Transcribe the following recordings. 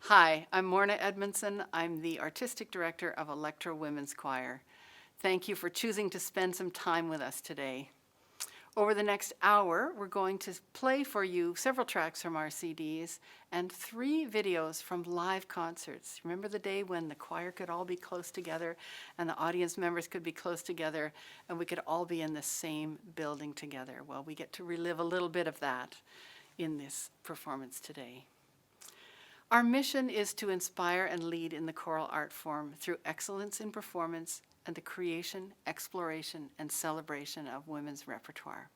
Hi, I'm Morna Edmondson. I'm the Artistic Director of Elektra Women's Choir. Thank you for choosing to spend some time with us today. Over the next hour, we're going to play for you several tracks from our CDs and 3 videos from live concerts. Remember the day when the choir could all be close together and the audience members could be close together and we could all be in the same building together? Well, we get to relive a little bit of that in this performance today. Our mission is to inspire and lead in the choral art form through excellence in performance and the creation, exploration, and celebration of women's repertoire.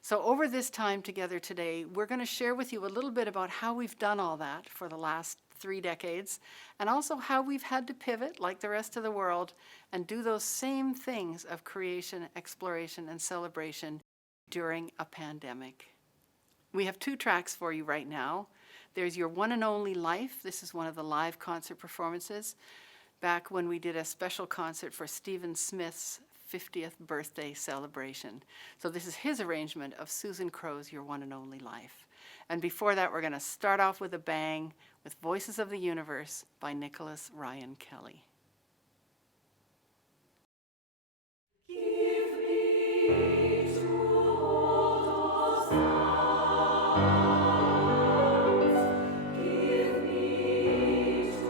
So over this time together today, we're going to share with you a little bit about how we've done all that for the last 3 decades, and also how we've had to pivot, like the rest of the world, and do those same things of creation, exploration, and celebration during a pandemic. We have 2 tracks for you right now. There's Your One and Only Life. This is one of the live concert performances back when we did a special concert for Stephen Smith's 50th birthday celebration. So this is his arrangement of Susan Crowe's Your One and Only Life. And before that, we're going to start off with a bang with Voices of the Universe by Nicholas Ryan Kelly. Give me to hold us. Voices of the universe.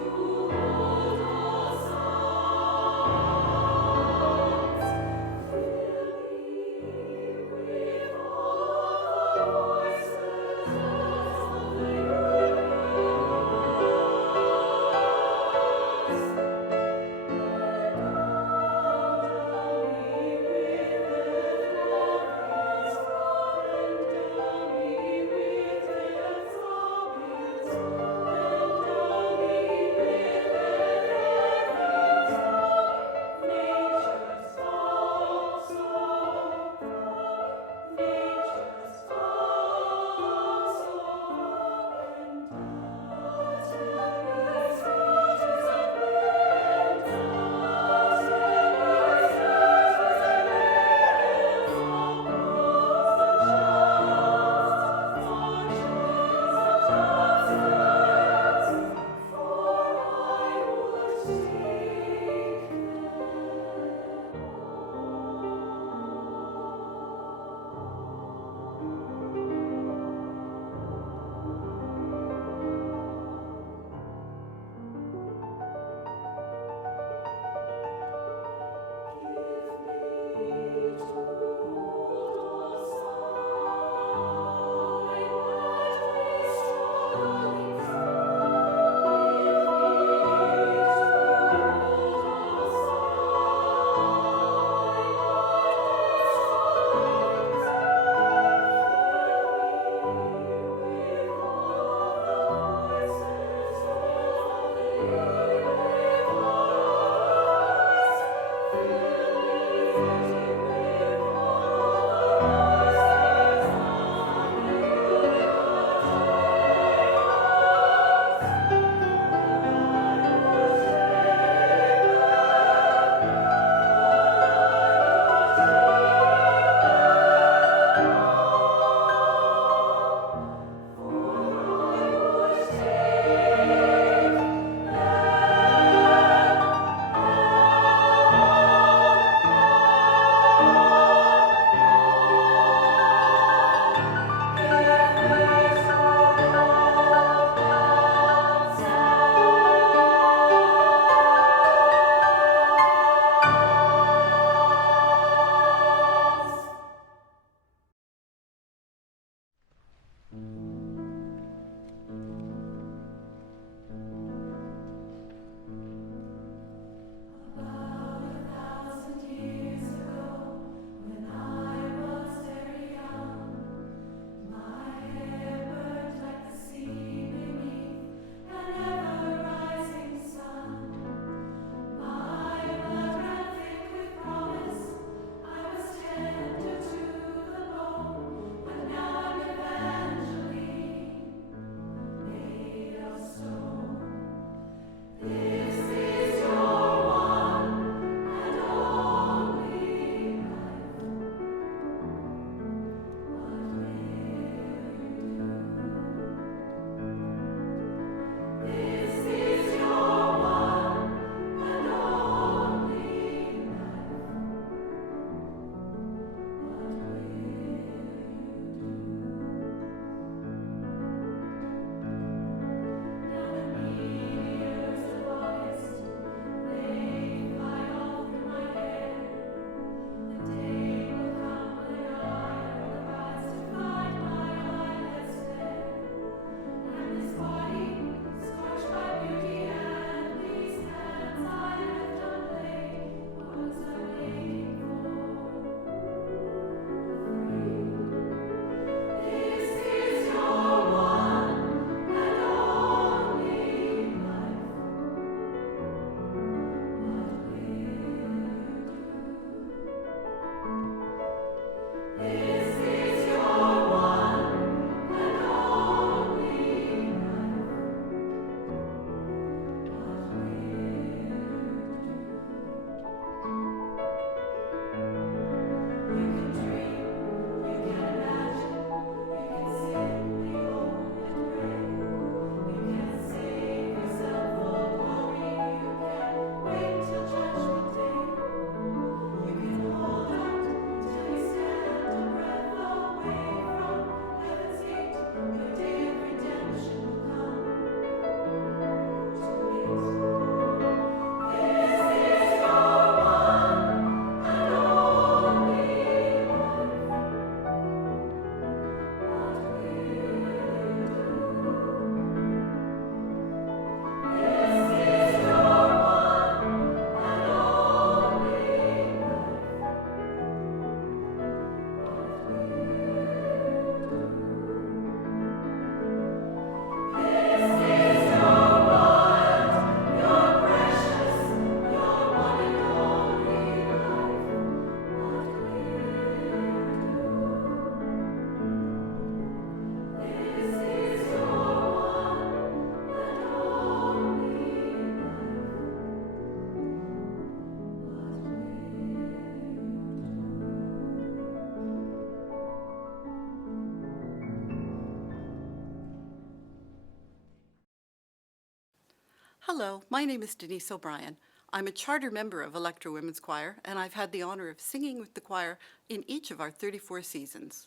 Hello, my name is Denise O'Brien. I'm a charter member of Elektra Women's Choir, and I've had the honor of singing with the choir in each of our 34 seasons.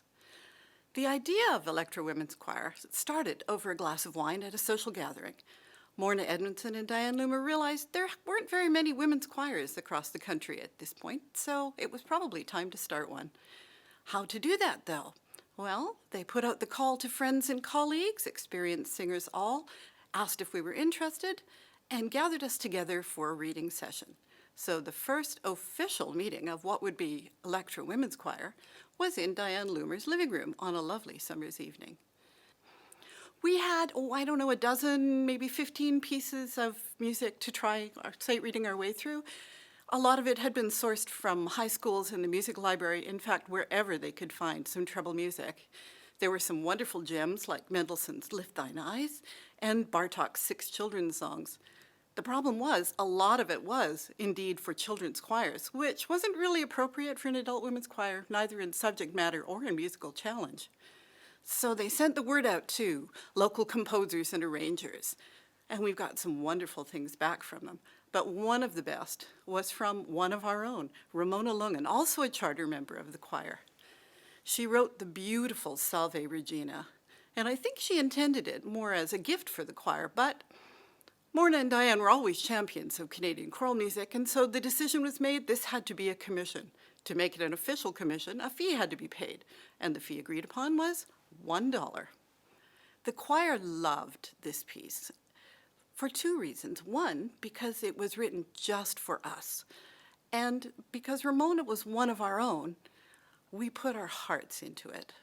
The idea of Elektra Women's Choir started over a glass of wine at a social gathering. Morna Edmondson and Diane Loomer realized there weren't very many women's choirs across the country at this point, so it was probably time to start one. How to do that, though? Well, they put out the call to friends and colleagues, experienced singers all, asked if we were interested, and gathered us together for a reading session. So the first official meeting of what would be Elektra Women's Choir was in Diane Loomer's living room on a lovely summer's evening. We had, a dozen, maybe 15 pieces of music to try sight reading our way through. A lot of it had been sourced from high schools and the music library, in fact, wherever they could find some treble music. There were some wonderful gems like Mendelssohn's Lift Thine Eyes and Bartok's 6 children's songs. The problem was, a lot of it was indeed for children's choirs, which wasn't really appropriate for an adult women's choir, neither in subject matter or in musical challenge. So they sent the word out to local composers and arrangers, and we've got some wonderful things back from them. But one of the best was from one of our own, Ramona, also a charter member of the choir. She wrote the beautiful Salve, Regina, and I think she intended it more as a gift for the choir, but Morna and Diane were always champions of Canadian choral music, and so the decision was made this had to be a commission. To make it an official commission, a fee had to be paid, and the fee agreed upon was $1. The choir loved this piece for 2 reasons. One, because it was written just for us, and because Ramona was one of our own, we put our hearts into it.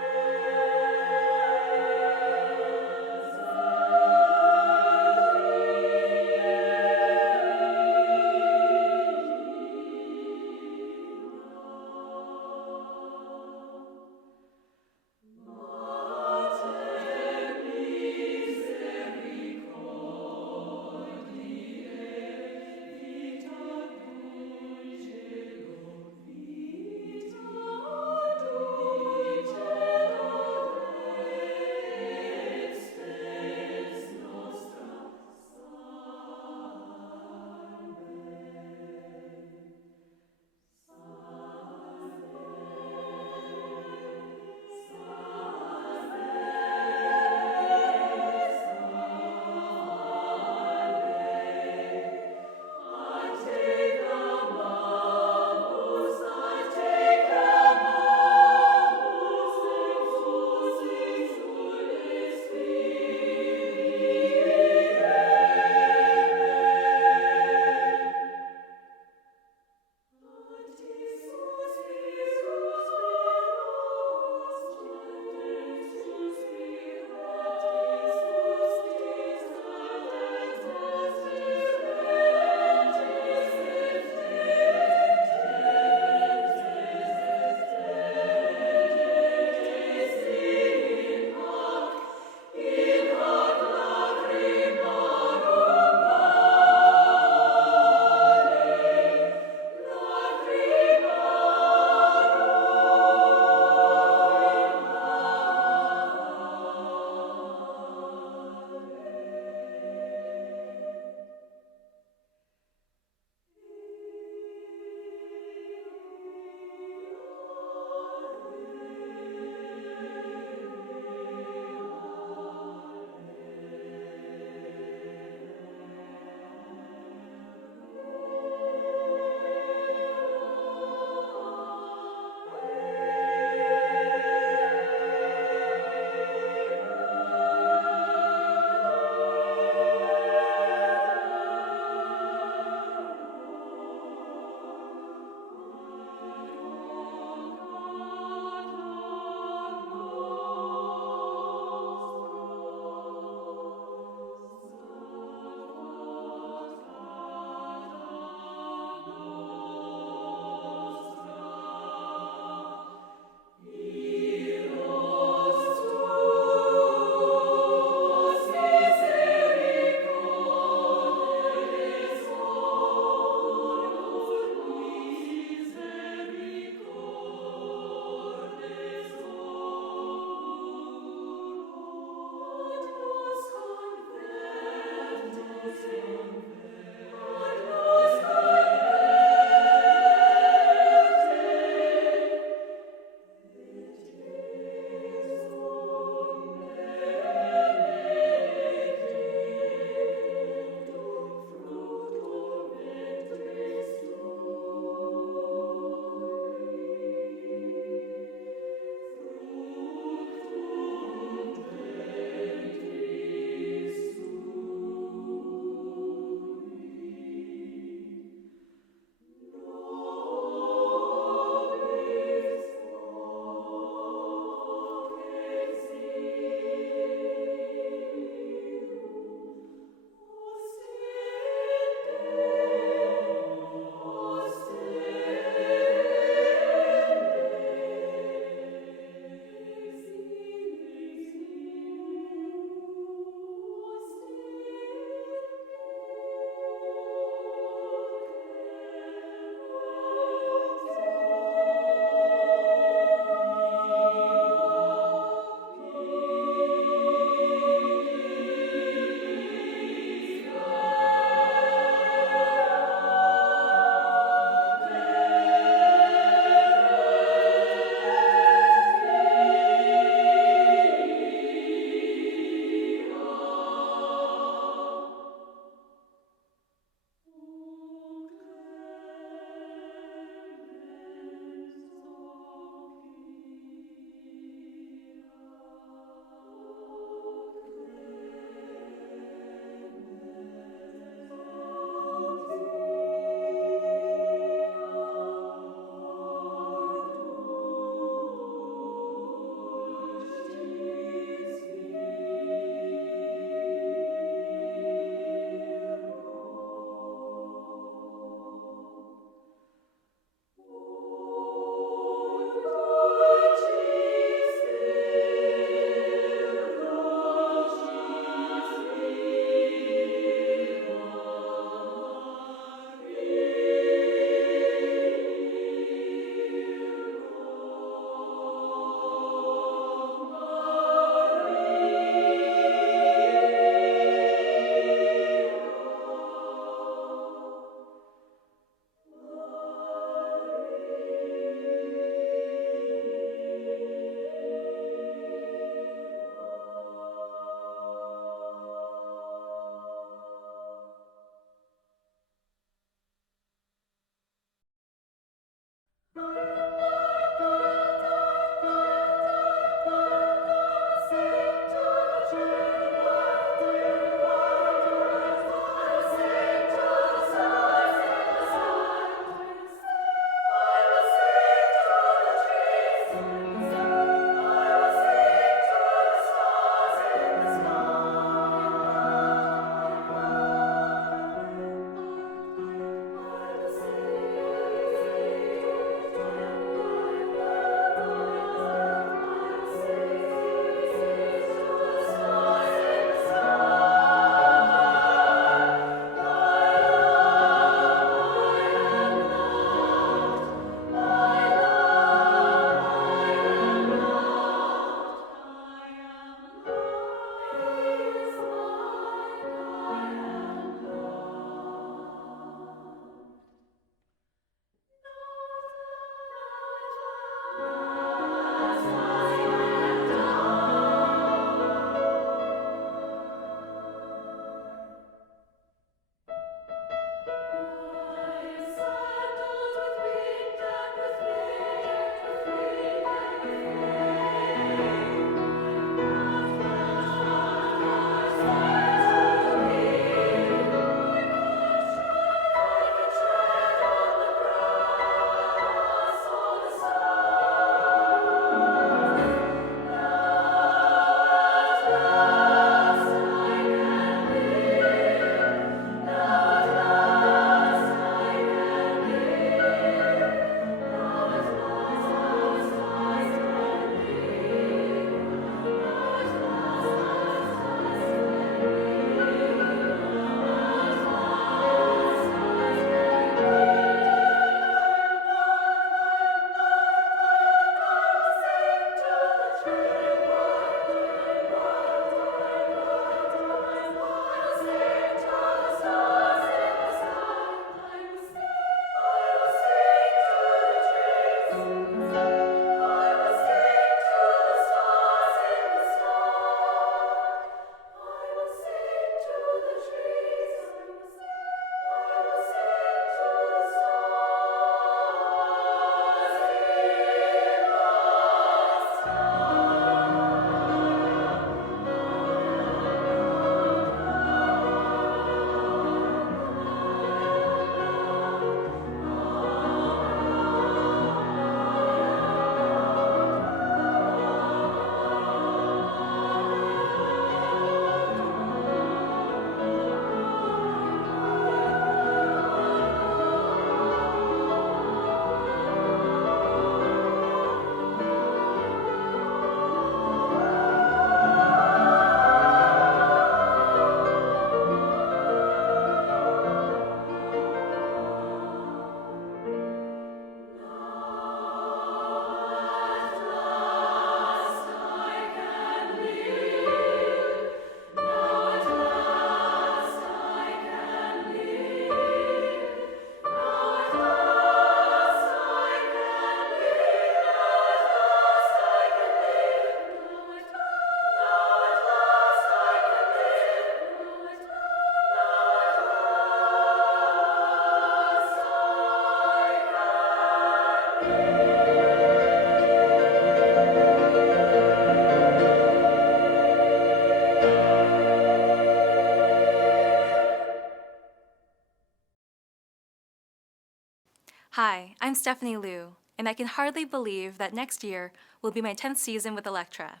Hi, I'm Stephanie Liu, and I can hardly believe that next year will be my 10th season with Elektra.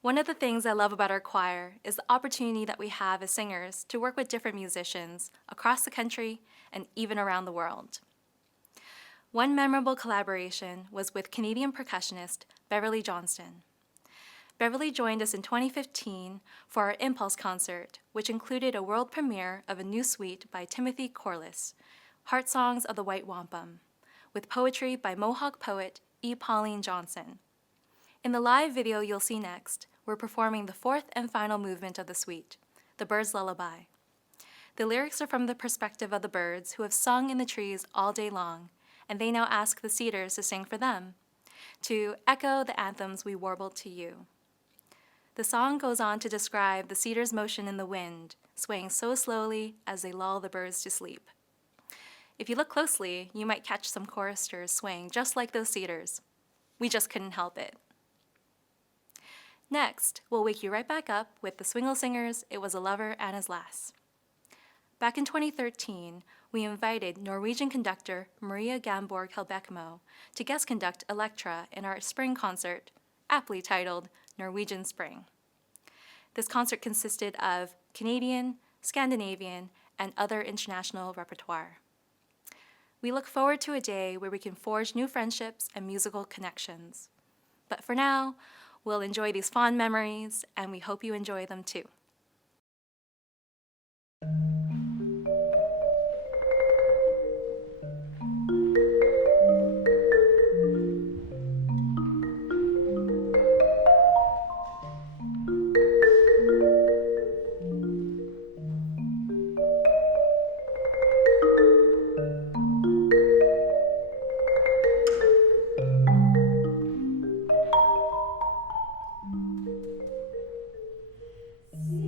One of the things I love about our choir is the opportunity that we have as singers to work with different musicians across the country and even around the world. One memorable collaboration was with Canadian percussionist Beverly Johnston. Beverly joined us in 2015 for our Impulse concert, which included a world premiere of a new suite by Timothy Corlis, Heart Songs of the White Wampum, with poetry by Mohawk poet E. Pauline Johnson. In the live video you'll see next, we're performing the fourth and final movement of the suite, The Bird's Lullaby. The lyrics are from the perspective of the birds who have sung in the trees all day long, and they now ask the cedars to sing for them, to echo the anthems we warbled to you. The song goes on to describe the cedars' motion in the wind, swaying so slowly as they lull the birds to sleep. If you look closely, you might catch some choristers swaying just like those cedars. We just couldn't help it. Next, we'll wake you right back up with the Swingle singers' It Was a Lover and His Lass. Back in 2013, we invited Norwegian conductor Maria Gamborg Helbekmo to guest conduct Elektra in our spring concert, aptly titled Norwegian Spring. This concert consisted of Canadian, Scandinavian, and other international repertoire. We look forward to a day where we can forge new friendships and musical connections. But for now, we'll enjoy these fond memories, and we hope you enjoy them too. See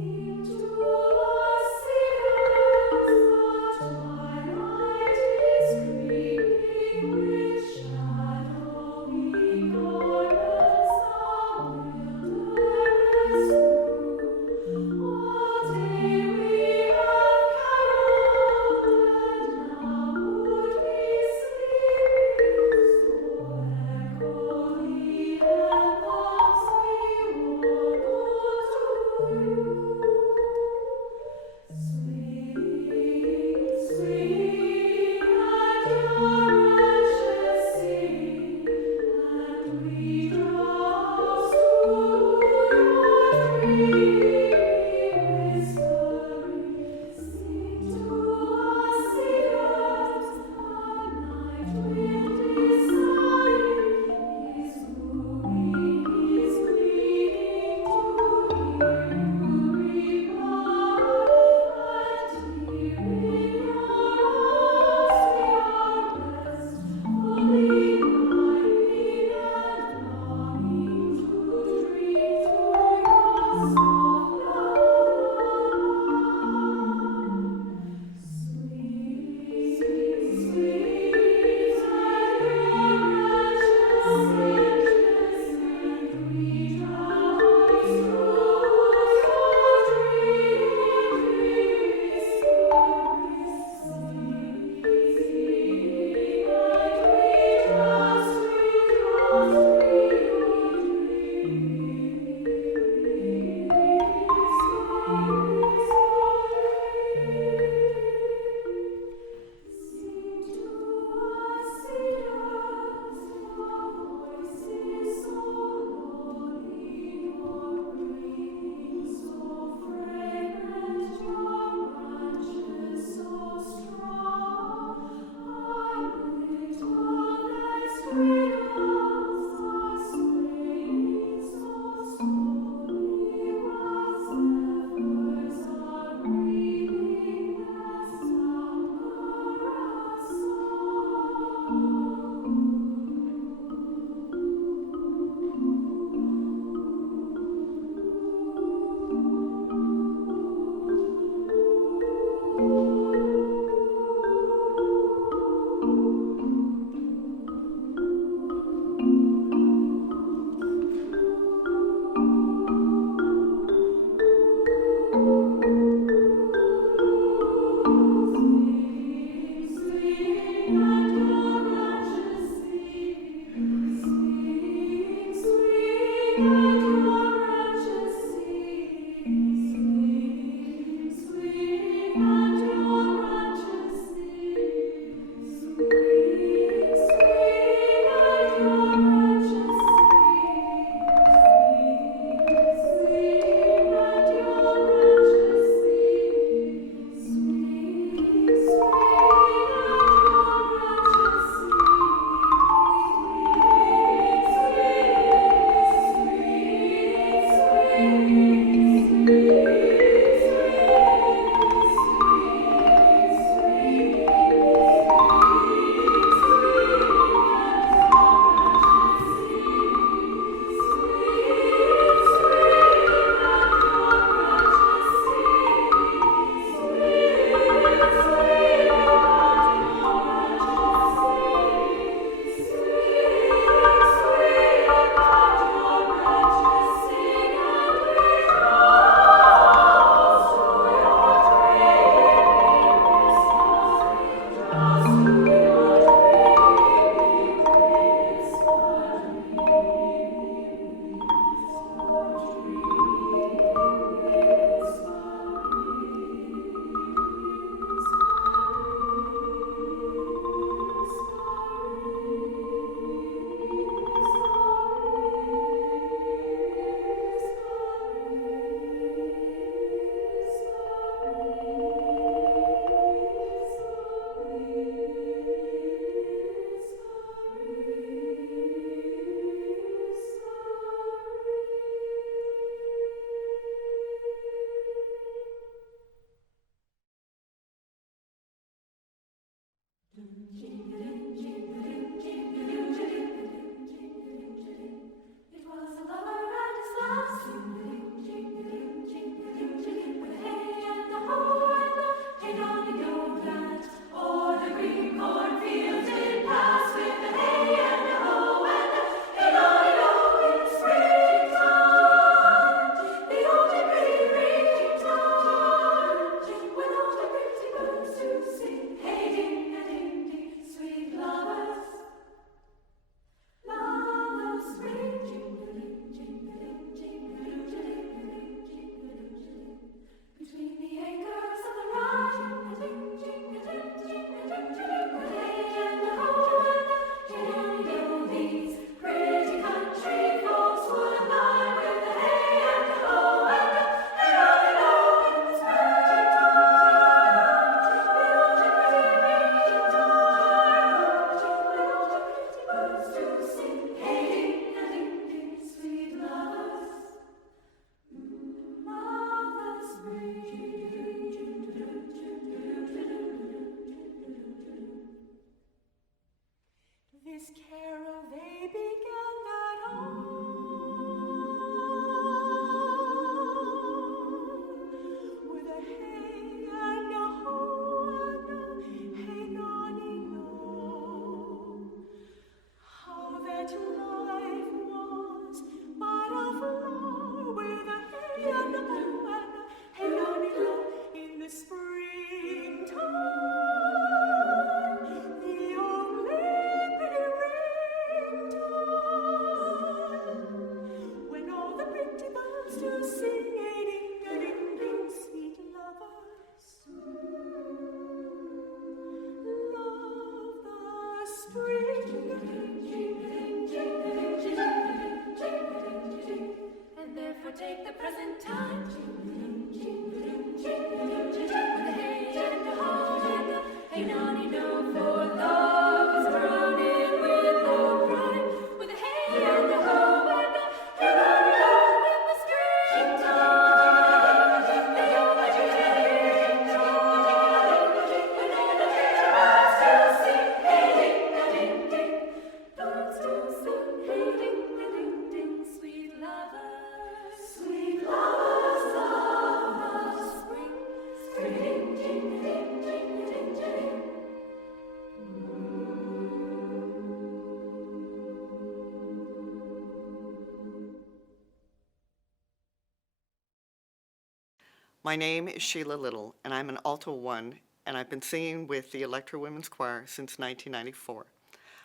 My name is Sheila Little, and I'm an Alto 1, and I've been singing with the Elektra Women's Choir since 1994.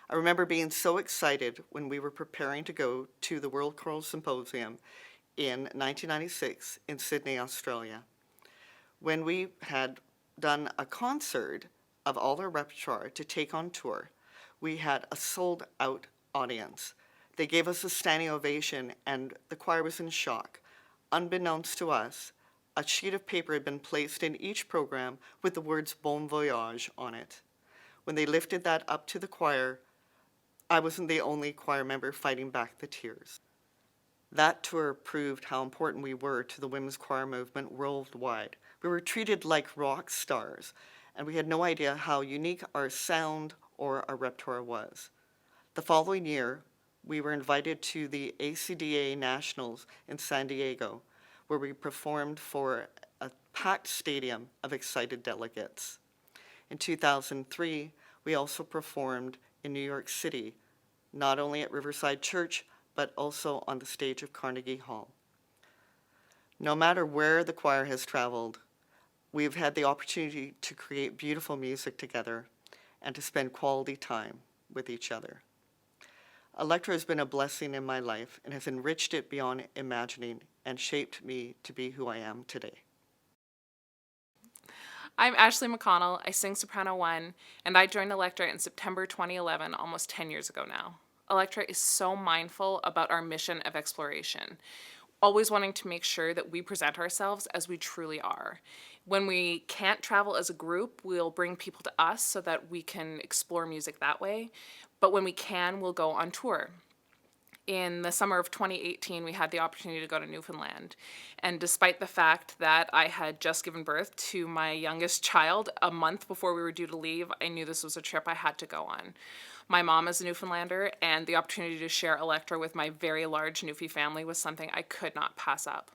I remember being so excited when we were preparing to go to the World Choral Symposium in 1996 in Sydney, Australia. When we had done a concert of all our repertoire to take on tour, we had a sold-out audience. They gave us a standing ovation, and the choir was in shock. Unbeknownst to us, a sheet of paper had been placed in each program with the words Bon Voyage on it. When they lifted that up to the choir, I wasn't the only choir member fighting back the tears. That tour proved how important we were to the women's choir movement worldwide. We were treated like rock stars, and we had no idea how unique our sound or our repertoire was. The following year, we were invited to the ACDA Nationals in San Diego, where we performed for a packed stadium of excited delegates. In 2003, we also performed in New York City, not only at Riverside Church, but also on the stage of Carnegie Hall. No matter where the choir has traveled, we've had the opportunity to create beautiful music together and to spend quality time with each other. Elektra has been a blessing in my life and has enriched it beyond imagining and shaped me to be who I am today. I'm Ashley McConnell. I sing soprano 1, and I joined Elektra in September 2011, almost 10 years ago now. Elektra is so mindful about our mission of exploration, always wanting to make sure that we present ourselves as we truly are. When we can't travel as a group, we'll bring people to us so that we can explore music that way. But when we can, we'll go on tour. In the summer of 2018, we had the opportunity to go to Newfoundland. And despite the fact that I had just given birth to my youngest child a month before we were due to leave, I knew this was a trip I had to go on. My mom is a Newfoundlander, and the opportunity to share Elektra with my very large Newfie family was something I could not pass up.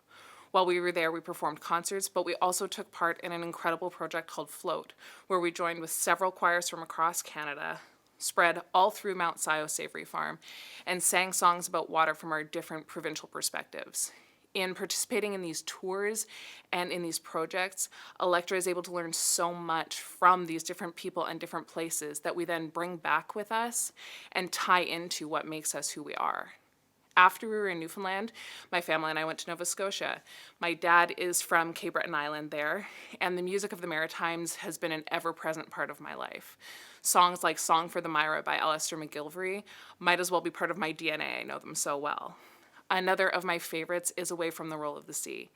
While we were there, we performed concerts, but we also took part in an incredible project called Float, where we joined with several choirs from across Canada, spread all through Mount Scio Savory Farm, and sang songs about water from our different provincial perspectives. In participating in these tours and in these projects, Elektra is able to learn so much from these different people and different places that we then bring back with us and tie into what makes us who we are. After we were in Newfoundland, my family and I went to Nova Scotia. My dad is from Cape Breton Island there, and the music of the Maritimes has been an ever-present part of my life. Songs like Song for the Myra by Allister MacGillivray might as well be part of my DNA. I know them so well. Another of my favorites is Away from the Roll of the Sea.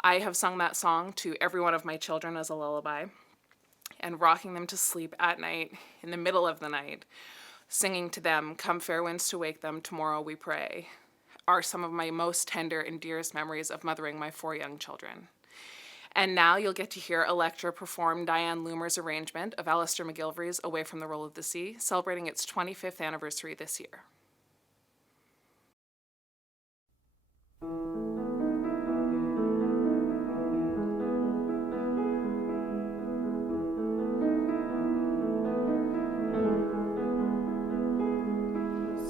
I have sung that song to every one of my children as a lullaby, and rocking them to sleep at night, in the middle of the night, singing to them, "Come fair winds to wake them, tomorrow we pray," are some of my most tender and dearest memories of mothering my 4 young children. And now you'll get to hear Elektra perform Diane Loomer's arrangement of Allister MacGillivray's Away from the Roll of the Sea, celebrating its 25th anniversary this year.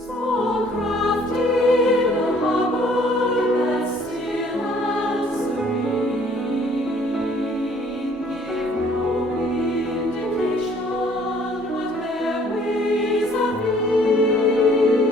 So crafty the harbor that's still and serene, give no indication what their ways have been.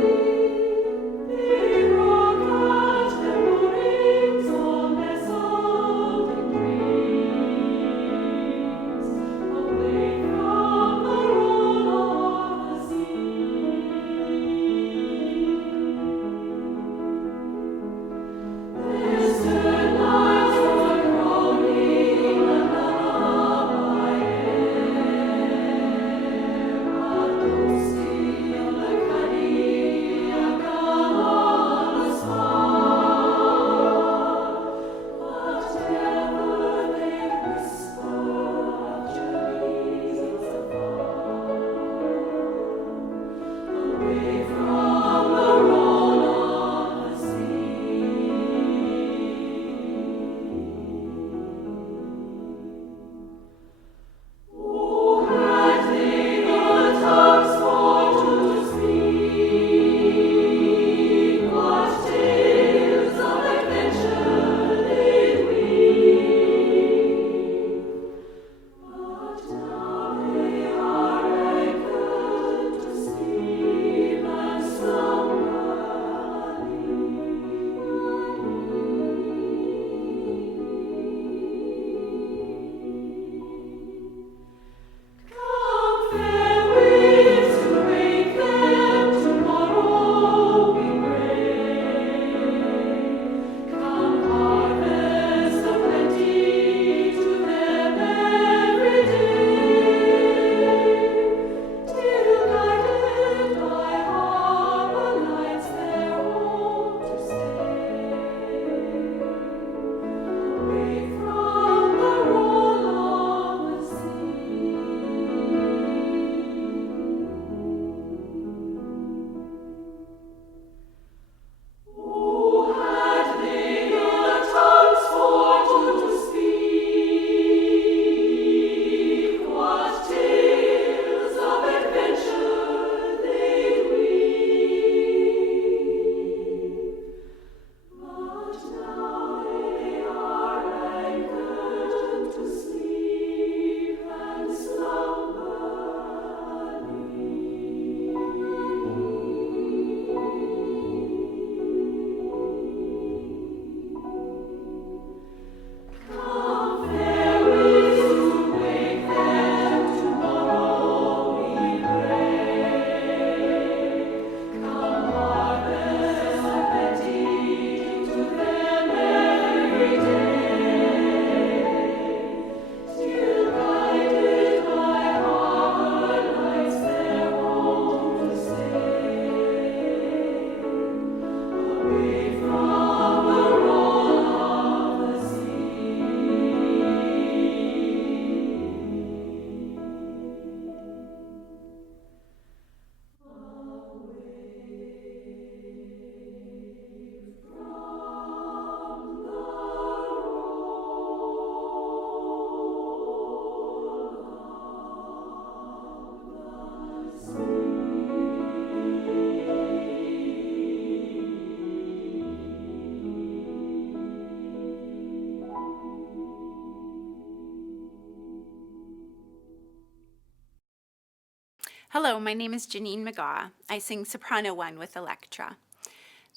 Hello, my name is Janine McGaw. I sing soprano 1 with Elektra.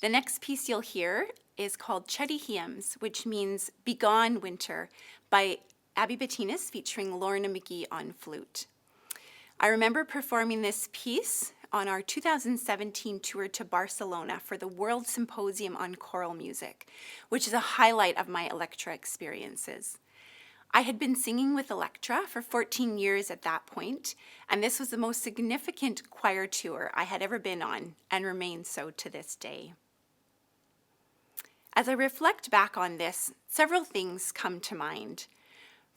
The next piece you'll hear is called Hyems, which means Begone Winter, by Abbie Betinis featuring Lorna McGee on flute. I remember performing this piece on our 2017 tour to Barcelona for the World Symposium on Choral Music, which is a highlight of my Elektra experiences. I had been singing with Elektra for 14 years at that point, and this was the most significant choir tour I had ever been on, and remains so to this day. As I reflect back on this, several things come to mind.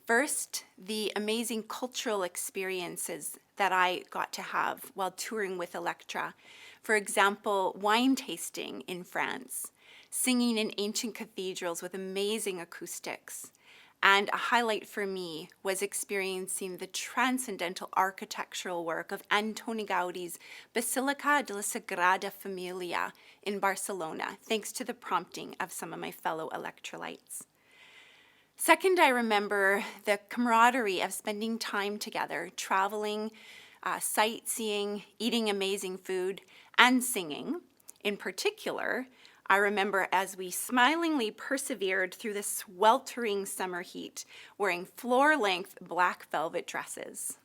First, the amazing cultural experiences that I got to have while touring with Elektra. For example, wine tasting in France, singing in ancient cathedrals with amazing acoustics. And a highlight for me was experiencing the transcendental architectural work of Antoni Gaudi's Basilica de la Sagrada Familia in Barcelona, thanks to the prompting of some of my fellow electrolytes. Second, I remember the camaraderie of spending time together, traveling, sightseeing, eating amazing food, and singing. In particular, I remember as we smilingly persevered through the sweltering summer heat, wearing floor-length black velvet dresses.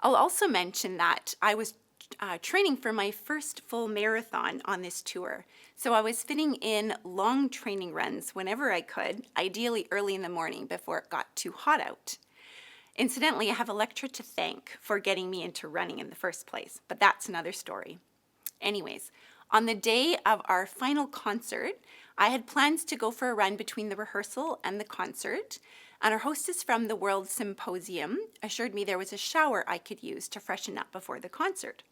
I'll also mention that I was training for my first full marathon on this tour, so I was fitting in long training runs whenever I could, ideally early in the morning before it got too hot out. Incidentally, I have Elektra to thank for getting me into running in the first place, but that's another story. Anyways, on the day of our final concert, I had plans to go for a run between the rehearsal and the concert, and our hostess from the World Symposium assured me there was a shower I could use to freshen up before the concert.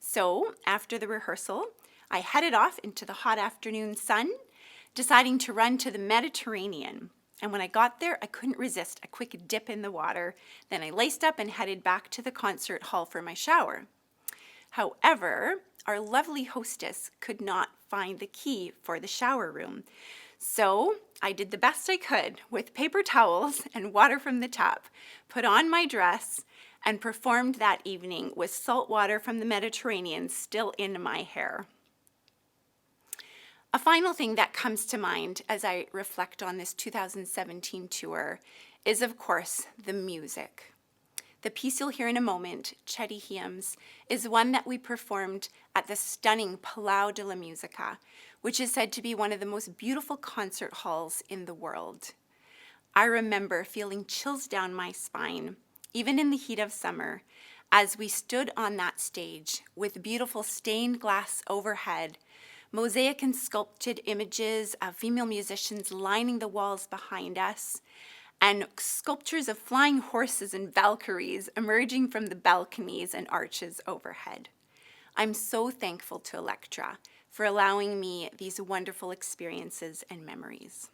So, after the rehearsal, I headed off into the hot afternoon sun, deciding to run to the Mediterranean. And when I got there, I couldn't resist a quick dip in the water. Then I laced up and headed back to the concert hall for my shower. However, our lovely hostess could not find the key for the shower room. So I did the best I could with paper towels and water from the tap, put on my dress, and performed that evening with salt water from the Mediterranean still in my hair. A final thing that comes to mind as I reflect on this 2017 tour is, of course, the music. The piece you'll hear in a moment, Hyems, is one that we performed at the stunning Palau de la Musica, which is said to be one of the most beautiful concert halls in the world. I remember feeling chills down my spine, even in the heat of summer, as we stood on that stage with beautiful stained glass overhead, mosaic and sculpted images of female musicians lining the walls behind us, and sculptures of flying horses and Valkyries emerging from the balconies and arches overhead. I'm so thankful to Elektra for allowing me these wonderful experiences and memories.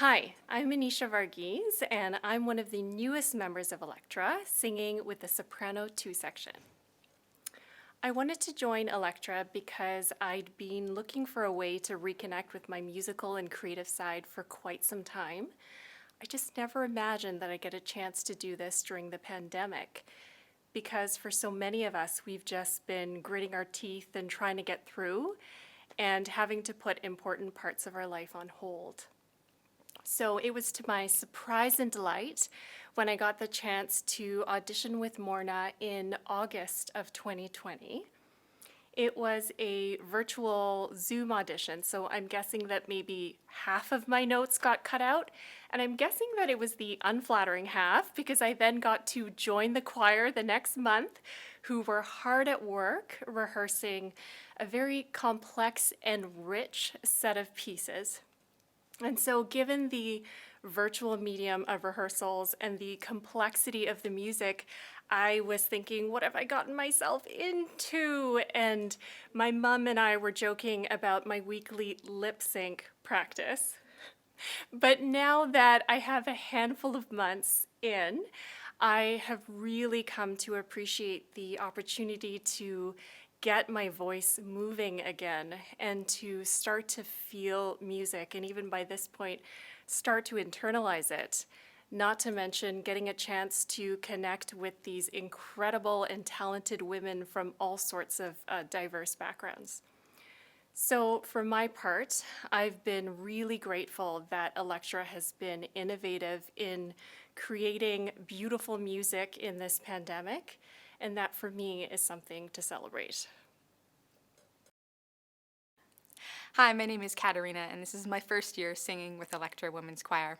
Hi, I'm Anisha Varghese, and I'm one of the newest members of Elektra, singing with the soprano 2 section. I wanted to join Elektra because I'd been looking for a way to reconnect with my musical and creative side for quite some time. I just never imagined that I'd get a chance to do this during the pandemic, because for so many of us, we've just been gritting our teeth and trying to get through and having to put important parts of our life on hold. So it was to my surprise and delight when I got the chance to audition with Morna in August of 2020. It was a virtual Zoom audition, so I'm guessing that maybe half of my notes got cut out, and I'm guessing that it was the unflattering half because I then got to join the choir the next month, who were hard at work rehearsing a very complex and rich set of pieces. And so given the virtual medium of rehearsals and the complexity of the music, I was thinking, what have I gotten myself into? And my mom and I were joking about my weekly lip sync practice. But now that I have a handful of months in, I have really come to appreciate the opportunity to get my voice moving again and to start to feel music, and even by this point, start to internalize it. Not to mention getting a chance to connect with these incredible and talented women from all sorts of diverse backgrounds. So for my part, I've been really grateful that Elektra has been innovative in creating beautiful music in this pandemic, and that for me is something to celebrate. Hi, my name is Katerina, and this is my first year singing with Elektra Women's Choir.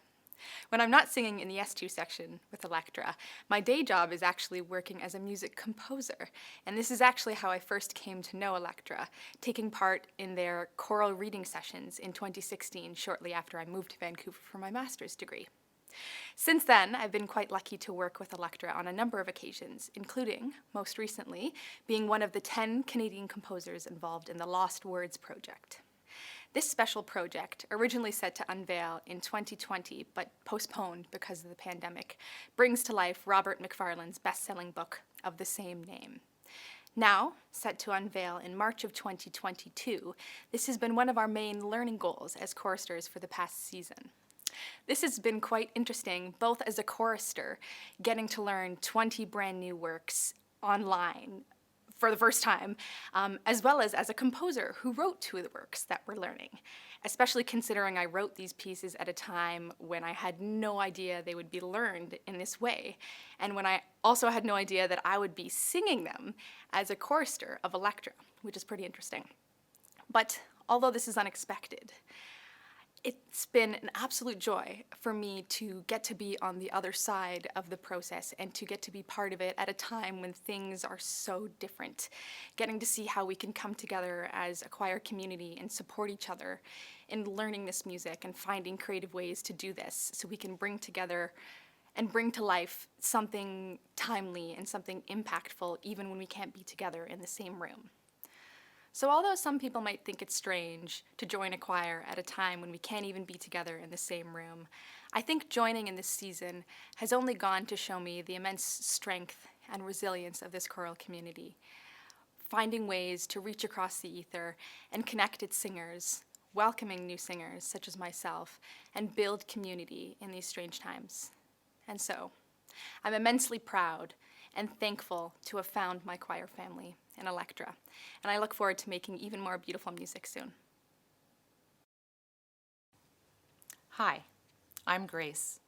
When I'm not singing in the S2 section with Elektra, my day job is actually working as a music composer, and this is actually how I first came to know Elektra, taking part in their choral reading sessions in 2016, shortly after I moved to Vancouver for my master's degree. Since then, I've been quite lucky to work with Elektra on a number of occasions, including, most recently, being one of the 10 Canadian composers involved in the Lost Words project. This special project, originally set to unveil in 2020 but postponed because of the pandemic, brings to life Robert Macfarlane's best-selling book of the same name. Now, set to unveil in March of 2022, this has been one of our main learning goals as choristers for the past season. This has been quite interesting, both as a chorister, getting to learn 20 brand new works online for the first time, as well as a composer who wrote 2 of the works that we're learning, especially considering I wrote these pieces at a time when I had no idea they would be learned in this way, and when I also had no idea that I would be singing them as a chorister of Elektra, which is pretty interesting. But although this is unexpected, it's been an absolute joy for me to get to be on the other side of the process and to get to be part of it at a time when things are so different. Getting to see how we can come together as a choir community and support each other in learning this music and finding creative ways to do this so we can bring together and bring to life something timely and something impactful even when we can't be together in the same room. So although some people might think it's strange to join a choir at a time when we can't even be together in the same room, I think joining in this season has only gone to show me the immense strength and resilience of this choral community, finding ways to reach across the ether and connect its singers, welcoming new singers such as myself, and build community in these strange times. And so, I'm immensely proud and thankful to have found my choir family in Elektra, and I look forward to making even more beautiful music soon. Hi, I'm Grace.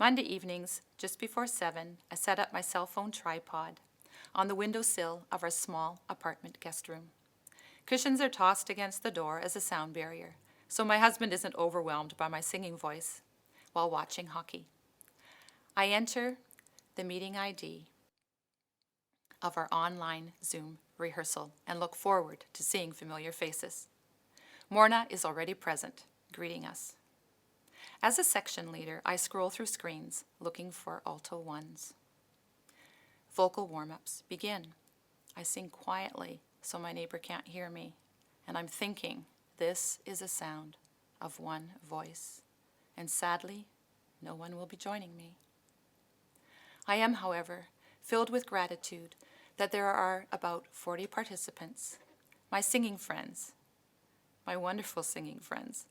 Monday evenings, just before 7, I set up my cell phone tripod on the windowsill of our small apartment guest room. Cushions are tossed against the door as a sound barrier, so my husband isn't overwhelmed by my singing voice while watching hockey. I enter the meeting ID of our online Zoom rehearsal and look forward to seeing familiar faces. Morna is already present, greeting us. As a section leader, I scroll through screens looking for alto ones. Vocal warm-ups begin. I sing quietly so my neighbor can't hear me, and I'm thinking this is a sound of one voice. and sadly, no one will be joining me. I am, however, filled with gratitude that there are about 40 participants, my singing friends, my wonderful singing friends,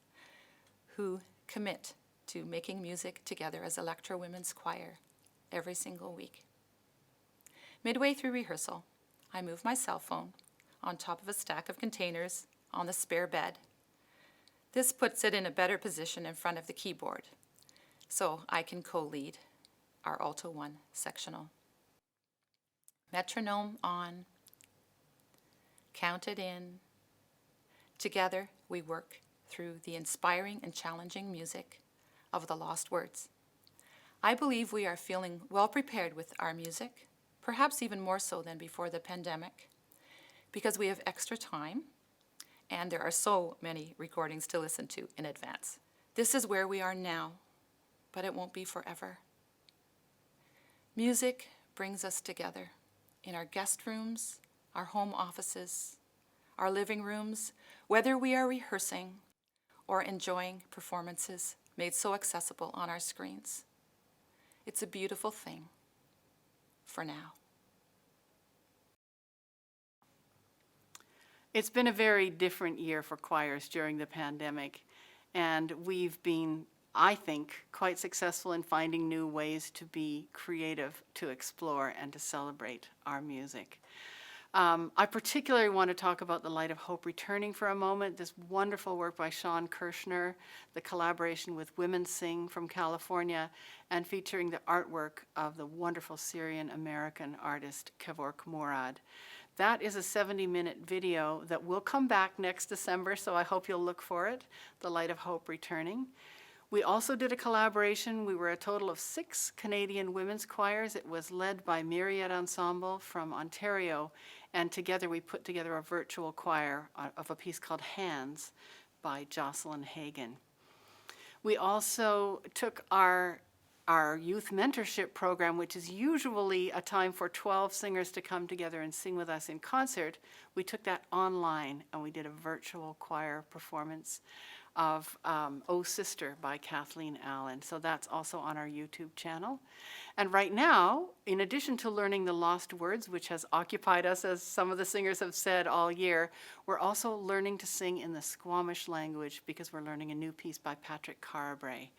who commit to making music together as Elektra Women's Choir every single week. Midway through rehearsal, I move my cell phone on top of a stack of containers on the spare bed. This puts it in a better position in front of the keyboard, so I can co-lead our Alto 1 sectional. Metronome on, count it in. Together we work through the inspiring and challenging music of the lost words. I believe we are feeling well prepared with our music, perhaps even more so than before the pandemic, because we have extra time and there are so many recordings to listen to in advance. This is where we are now, but it won't be forever. Music brings us together in our guest rooms, our home offices, our living rooms, whether we are rehearsing or enjoying performances made so accessible on our screens. It's a beautiful thing for now. It's been a very different year for choirs during the pandemic, and we've been, I think, quite successful in finding new ways to be creative, to explore, and to celebrate our music. I particularly want to talk about the Light of Hope Returning for a moment, this wonderful work by Sean Kirshner, the collaboration with Women Sing from California, and featuring the artwork of the wonderful Syrian-American artist Kevork Morad. That is a 70-minute video that will come back next December, so I hope you'll look for it, The Light of Hope Returning. We also did a collaboration. We were a total of 6 Canadian women's choirs. It was led by Myriad Ensemble from Ontario, and together we put together a virtual choir of a piece called Hands by Jocelyn Hagan. We also took our youth mentorship program, which is usually a time for 12 singers to come together and sing with us in concert. We took that online and we did a virtual choir performance of Oh Sister by Kathleen Allan. So that's also on our YouTube channel. And right now, in addition to learning the lost words, which has occupied us, as some of the singers have said all year, we're also learning to sing in the Squamish language because we're learning a new piece by Patrick Carabray.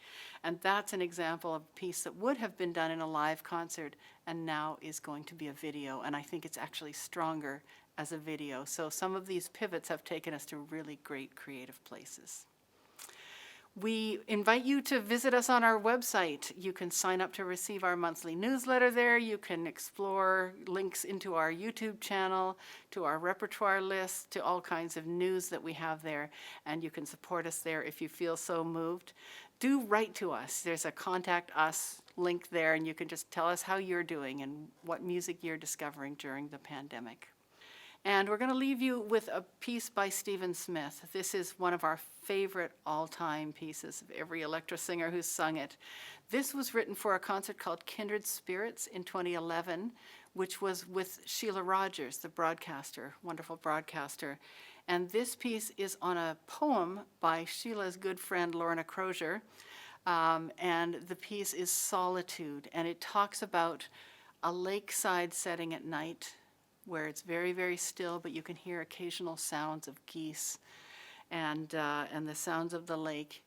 And that's an example of a piece that would have been done in a live concert and now is going to be a video. And I think it's actually stronger as a video. So some of these pivots have taken us to really great creative places. We invite you to visit us on our website. You can sign up to receive our monthly newsletter there. You can explore links into our YouTube channel, to our repertoire list, to all kinds of news that we have there. And you can support us there if you feel so moved. Do write to us. There's a Contact Us link there, and you can just tell us how you're doing and what music you're discovering during the pandemic. And we're going to leave you with a piece by Stephen Smith. This is one of our favorite all-time pieces of every Elektra singer who's sung it. This was written for a concert called Kindred Spirits in 2011, which was with Sheila Rogers, the broadcaster, wonderful broadcaster. And this piece is on a poem by Sheila's good friend Lorna Crozier. And the piece is Solitude. And it talks about a lakeside setting at night where it's very, very still, but you can hear occasional sounds of geese and the sounds of the lake.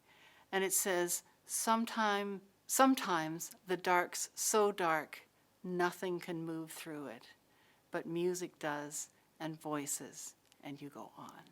And it says, sometimes the dark's so dark, nothing can move through it, but music does, and voices, and you go on.